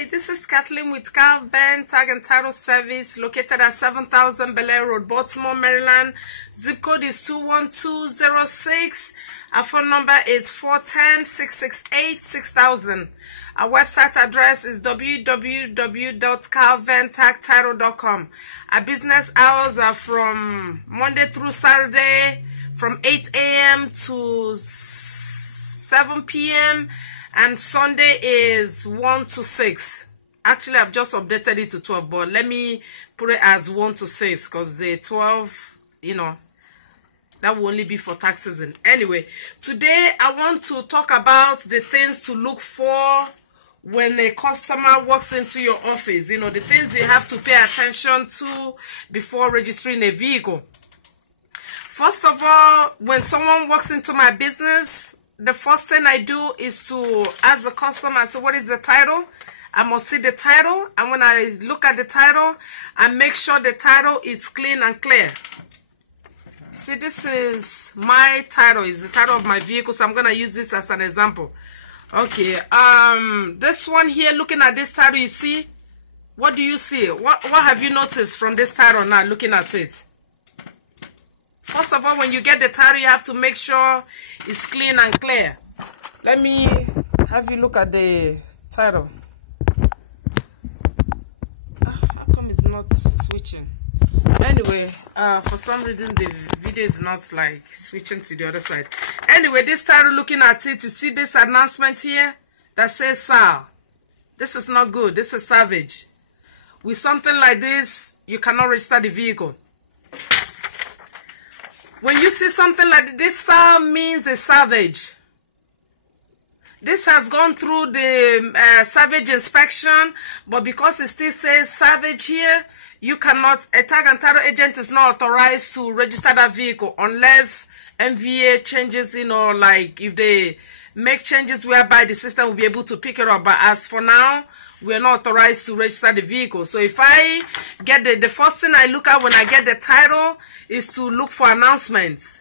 Hi, this is Kathleen with Kal-Ven Tag and Title Service, located at 7000 BELAIR Road, Baltimore, Maryland. Zip code is 21206. Our phone number is 410-668-6000. Our website address is www.kalventagtitle.com. Our business hours are from Monday through Saturday from 8 a.m. to 7 p.m. and Sunday is 1 to 6. Actually, I've just updated it to 12, but let me put it as 1 to 6 because the 12, that will only be for tax season. Anyway, today I want to talk about the things to look for when a customer walks into your office. The things you have to pay attention to before registering a vehicle. First of all, when someone walks into my business, the first thing I do is to ask the customer, so what is the title? I must see the title, and when I look at the title, I make sure the title is clean and clear. See, this is my title, is the title of my vehicle, so I'm going to use this as an example. Okay, this one here, looking at this title, you see, what do you see? What have you noticed from this title now, looking at it? First of all, when you get the title, you have to make sure it's clean and clear. Let me have you look at the title. How come it's not switching? Anyway, for some reason the video is not like switching to the other side. Anyway, this title, looking at it, you see this announcement here that says SAL. This is not good. This is savage. With something like this, you cannot register the vehicle. When you see something like this, SAL means a savage. This has gone through the savage inspection, but because it still says savage here, you cannot, a tag and title agent is not authorized to register that vehicle unless MVA changes, like if they make changes whereby the system will be able to pick it up. But as for now, we are not authorized to register the vehicle. So if I get the first thing I look at when I get the title is to look for announcements.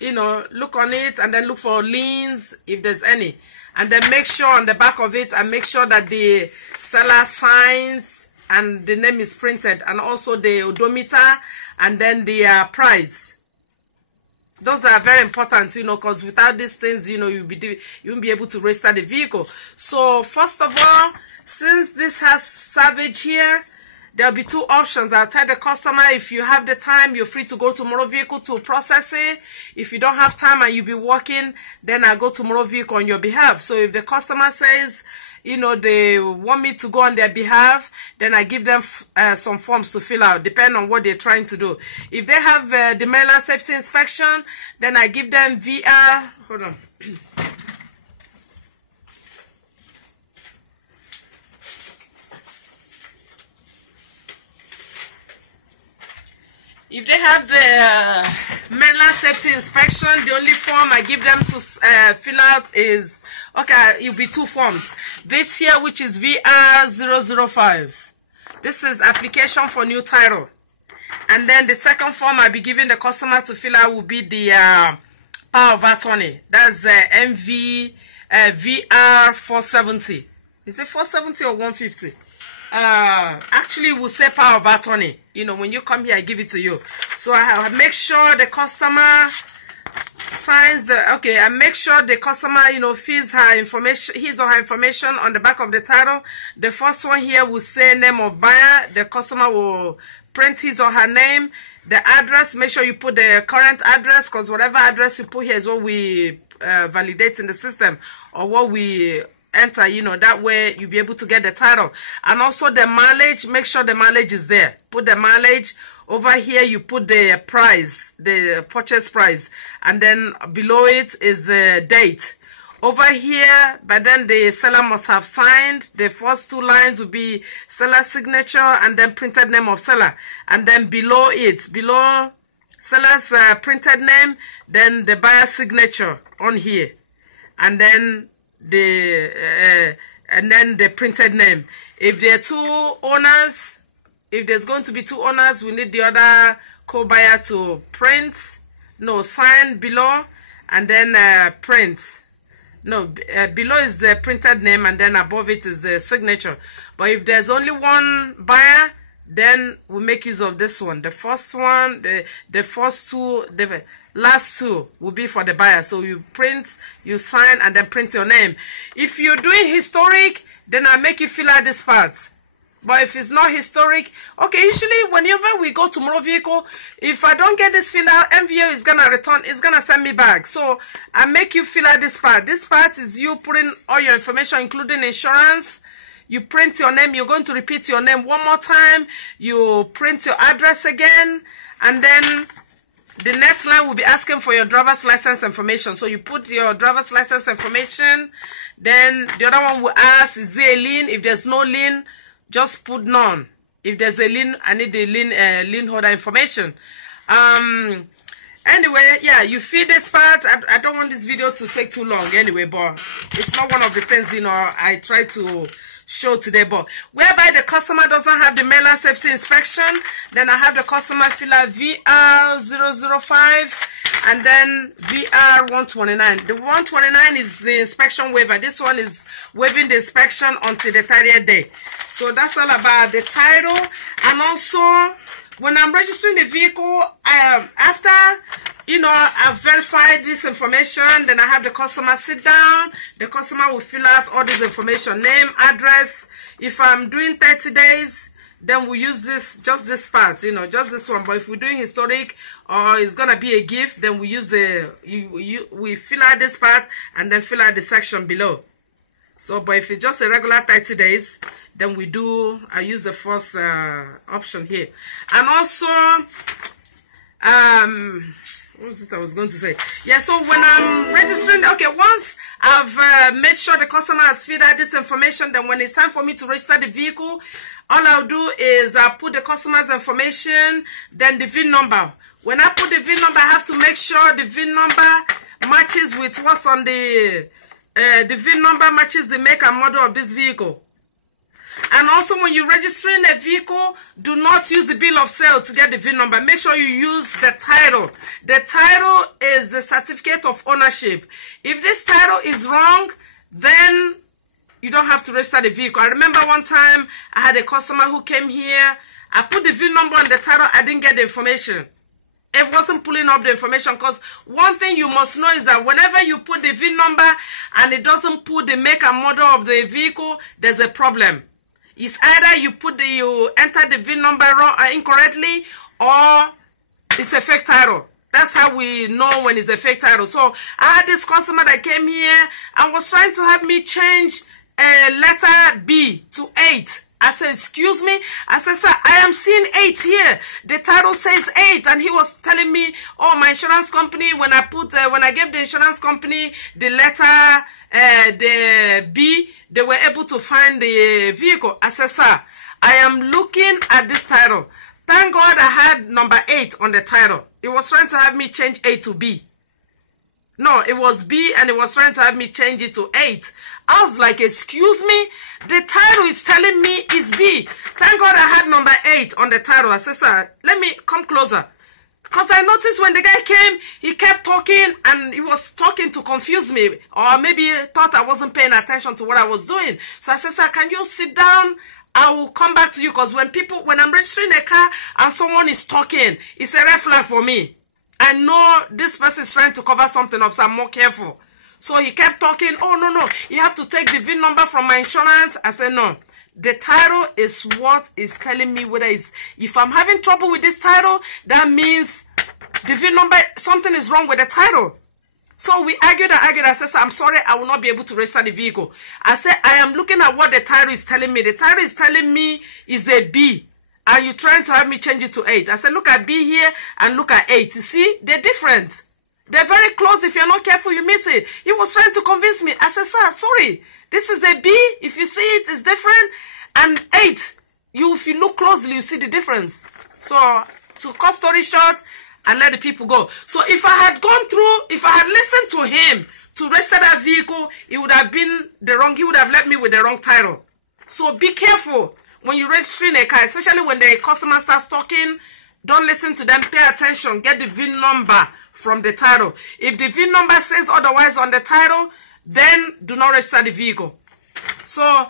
Look on it and then look for liens if there's any. And then make sure on the back of it, and make sure that the seller signs and the name is printed, and also the odometer and then the price. Those are very important, because without these things, you won't be able to register the vehicle. So first of all, since this has savage here, there'll be two options. I'll tell the customer, if you have the time, you're free to go to motor vehicle to process it. If you don't have time and you'll be working, then I'll go to motor vehicle on your behalf. So if the customer says, they want me to go on their behalf, then I give them some forms to fill out, depending on what they're trying to do. If they have the Maryland safety inspection, then I give them VR. Hold on. If they have the Maryland safety inspection, the only form I give them to fill out is, okay, it'll be two forms. This here, which is VR005. This is application for new title. And then the second form I'll be giving the customer to fill out will be the power of attorney. That's VR470. Is it 470 or 150? Actually, we'll say power of attorney. When you come here, I give it to you. So I make sure the customer signs I make sure the customer, fills her information, his or her information on the back of the title. The first one here will say name of buyer. The customer will print his or her name. The address, make sure you put the current address, because whatever address you put here is what we validate in the system, or what we enter, that way you'll be able to get the title. And also the mileage, make sure the mileage is there. Put the mileage. Over here you put the price, the purchase price, and then below it is the date. Over here, but then the seller must have signed. The first two lines will be seller signature and then printed name of seller. And then below it, below seller's printed name, then the buyer signature on here. And then the printed name. If there are two owners, if there's going to be two owners, we need the other co-buyer to sign below and then print. No, below is the printed name, and then above it is the signature. But if there's only one buyer, then we make use of this one. The first one, the first two, the last two will be for the buyer. So you print, you sign, and then print your name. If you're doing historic, then I make you fill out this part. But if it's not historic, okay, usually whenever we go to motor vehicle, if I don't get this fill out, MVO is gonna return, it's gonna send me back. So I make you fill out this part. This part is you putting all your information, including insurance. You print your name, you're going to repeat your name one more time. You print your address again, and then the next line will be asking for your driver's license information. So you put your driver's license information. Then the other one will ask, is there a lien? If there's no lien, just put none. If there's a lien, I need the lien holder information. Anyway, yeah, you fill this part. I don't want this video to take too long anyway, but it's not one of the things, you know, I try to show today. But whereby the customer doesn't have the mainland safety inspection, then I have the customer fill out VR005 and then VR129. The 129 is the inspection waiver. This one is waiving the inspection until the 30th day. So that's all about the title. And also, when I'm registering the vehicle, after, you know, I've verified this information, then I have the customer sit down. The customer will fill out all this information, name, address. If I'm doing 30 days, then we use this, just this part, you know, just this one. But if we're doing historic or it's gonna be a gift, then we use we fill out this part and then fill out the section below. So, but if it's just a regular 30 days, then I use the first option here. And also, what was it I was going to say? Yeah, so when I'm registering, okay, once I've made sure the customer has filled out this information, then when it's time for me to register the vehicle, all I'll do is put the customer's information, then the VIN number. When I put the VIN number, I have to make sure the VIN number matches with what's on the VIN number matches the make and model of this vehicle. And also, when you're registering a vehicle, do not use the bill of sale to get the VIN number. Make sure you use the title. The title is the certificate of ownership. If this title is wrong, then you don't have to register the vehicle. I remember one time I had a customer who came here. I put the VIN number on the title. I didn't get the information. It wasn't pulling up the information, because one thing you must know is that whenever you put the VIN number and it doesn't put the make and model of the vehicle, there's a problem. It's either you enter the VIN number wrong incorrectly, or it's a fake title. That's how we know when it's a fake title. So I had this customer that came here and was trying to have me change letter B to 8. I said, excuse me? I said, sir, I am seeing 8 here. The title says 8. And he was telling me, oh, my insurance company, when I gave the insurance company the letter, the B, they were able to find the vehicle. I said, sir, I am looking at this title. Thank God I had number 8 on the title. It was trying to have me change A to B. No, it was B, and it was trying to have me change it to 8. I was like, excuse me? The title is telling me it's B. Thank God I had number 8 on the title. I said, sir, let me come closer. Because I noticed when the guy came, he kept talking, and he was talking to confuse me. Or maybe he thought I wasn't paying attention to what I was doing. So I said, sir, can you sit down? I will come back to you. Because when I'm registering a car and someone is talking, it's a red flag for me. I know this person is trying to cover something up, so I'm more careful. So he kept talking, oh, no, you have to take the VIN number from my insurance. I said, no. The title is what is telling me whether it's, if I'm having trouble with this title, that means the VIN number, something is wrong with the title. So we argued and argued. I said, sir, I'm sorry, I will not be able to register the vehicle. I said, I am looking at what the title is telling me. The title is telling me is a B. And you're trying to have me change it to 8. I said, look at B here and look at 8. You see, they're different. They're very close. If you're not careful, you miss it. He was trying to convince me. I said, sir, sorry. This is a B. If you see it, it's different. And 8, if you look closely, you see the difference. So, to cut story short, I let the people go. So, if I had listened to him to register that vehicle, it would have been he would have left me with the wrong title. So, be careful. When you're registering a car, especially when the customer starts talking, don't listen to them. Pay attention. Get the VIN number from the title. If the VIN number says otherwise on the title, then do not register the vehicle. So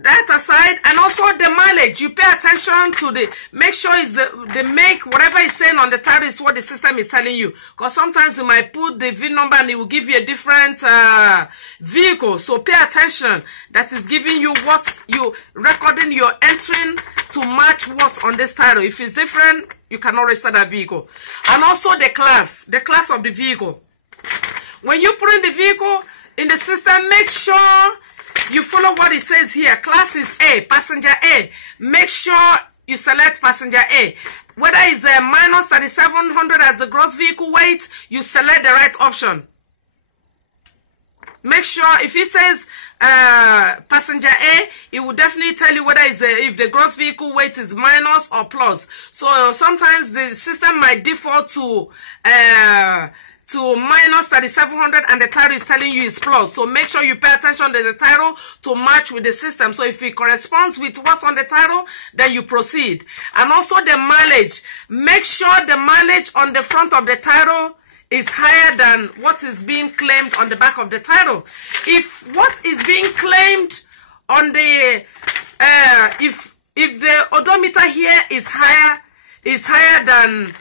that aside, and also the mileage, you pay attention to the, make sure it's the make, whatever is saying on the title is what the system is telling you. Because sometimes you might put the VIN number and it will give you a different vehicle. So pay attention that is giving you what you recording, you're entering to match what's on this title. If it's different, you cannot register that vehicle. And also the class of the vehicle. When you put in the vehicle in the system, make sure you follow what it says here. Class is A, passenger A. Make sure you select passenger A. Whether it's a minus 3,700 as the gross vehicle weight, you select the right option. Make sure if it says passenger A, it will definitely tell you whether it's if the gross vehicle weight is minus or plus. So sometimes the system might default to minus 3,700 and the title is telling you it's plus. So make sure you pay attention to the title to match with the system. So if it corresponds with what's on the title, then you proceed. And also the mileage. Make sure the mileage on the front of the title is higher than what is being claimed on the back of the title. If what is being claimed on the if the odometer here is higher than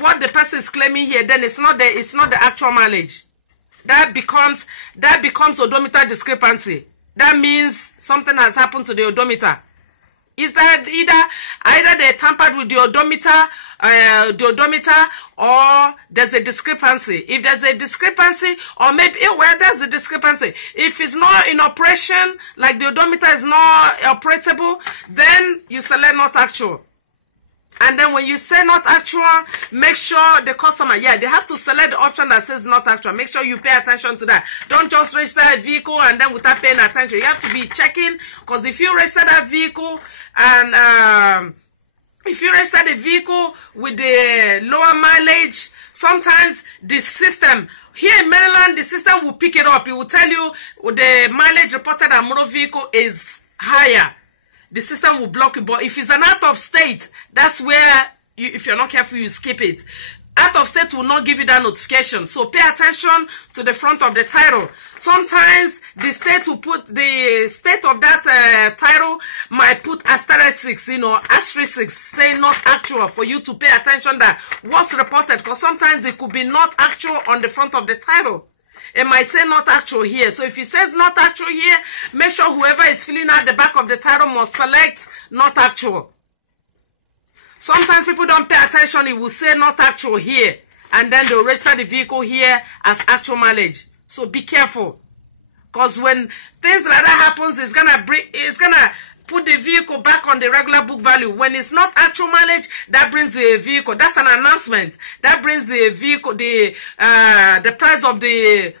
what the person is claiming here, then it's not the actual mileage. That becomes odometer discrepancy. That means something has happened to the odometer. Is that either they tampered with the odometer or there's a discrepancy. If there's a discrepancy, or maybe where there's a discrepancy, if it's not in operation, like the odometer is not operable, then you select not actual. And then when you say not actual, make sure the customer, they have to select the option that says not actual. Make sure you pay attention to that. Don't just register a vehicle and then without paying attention. You have to be checking, because if you register that vehicle and if you register the vehicle with the lower mileage, sometimes the system, here in Maryland, the system will pick it up. It will tell you the mileage reported on motor vehicle is higher. The system will block it. But if it's an out of state, that's where, if you're not careful, you skip it. Out of state will not give you that notification. So pay attention to the front of the title. Sometimes the state will put, the state of that title might put asterisk, asterisk, say not actual, for you to pay attention that what's reported. Because sometimes it could be not actual on the front of the title. It might say not actual here. So if it says not actual here, make sure whoever is filling out the back of the title must select not actual. Sometimes people don't pay attention. It will say not actual here, and then they'll register the vehicle here as actual mileage. So be careful, because when things like that happens, it's gonna put the vehicle back on the regular book value. When it's not actual mileage, that brings the vehicle. That's an announcement. That brings the vehicle, the price of the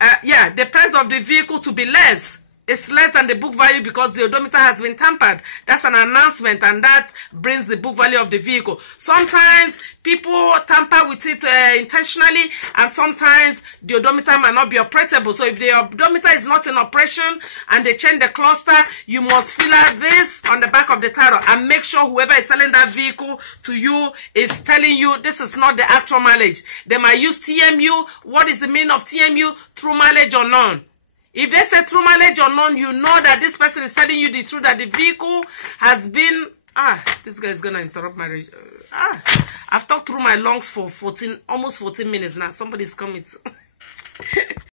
the price of the vehicle to be less. It's less than the book value because the odometer has been tampered. That's an announcement, and that brings the book value of the vehicle. Sometimes people tamper with it intentionally, and sometimes the odometer might not be operable. So if the odometer is not in operation and they change the cluster, you must fill out this on the back of the title and make sure whoever is selling that vehicle to you is telling you this is not the actual mileage. They might use TMU. What is the meaning of TMU? True mileage or none. If they say true mileage or none, you know that this person is telling you the truth, that the vehicle has been... this guy is going to interrupt my... I've talked through my lungs for almost 14 minutes now. Somebody's coming to...